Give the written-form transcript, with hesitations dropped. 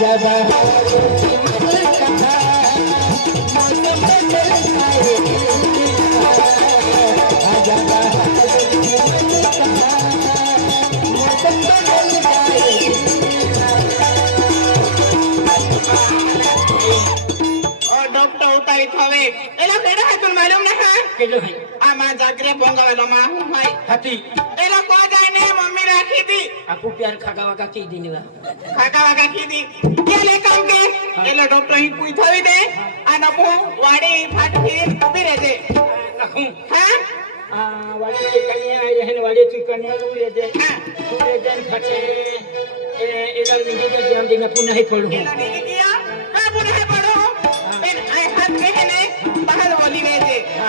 आजा बहार की मधुर कथा मौसम बदल जाए आजा बहार की मधुर कथा मौसम बदल जाए और डॉक्टर उतारी थवे एला केड़ा है तुम मालूम ना है केलो है आ मां जागरे बोंगावेलो मां हूं भाई हाथी एला को जाए ने मम्मी राखी थी आपको प्यार खागावा का की दिनेला खाका वाका की दी क्या ले काम के एला डॉक्टर ही पूछ थवी दे आ नपो वाड़ी फाट फिर उभी रह जे रखूं हां वाले के कन्या आई रहने वाले तू कन्या लो ले दे तू ले जन फटे ए इधर निजे दे हम दिन पुनः ही पढ़ू एला नहीं किया